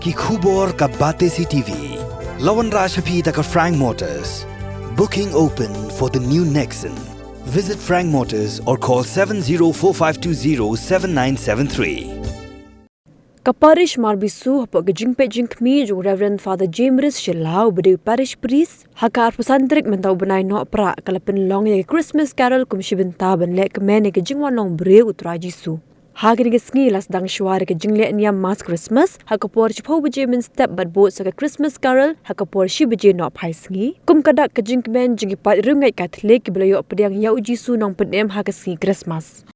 ki khubor ka bate si TV. Lawan Rashapi taka Frank Motors. Booking open for the new Nexon. Visit Frank Motors or call 7045207973. Parish Marbisu hapo Kmen jung Reverend Father James Shilau Briew Parish Priest hakar pesantrik mentau benai no pra kalapin long ye Christmas Carol kumshibin taban le Kmen ke Jingwan long Briew Trai Jisu. Hagin ke sngi las dang shwar ke jingle niam mas Christmas hakapor chpo beje min step but boat sa Christmas Carol hakapor shi beje no phai sngi kum kadak ke Kmen jingi pat rungai Catholic ke belayo pediang yau Jisu nong penem hagasngi Christmas.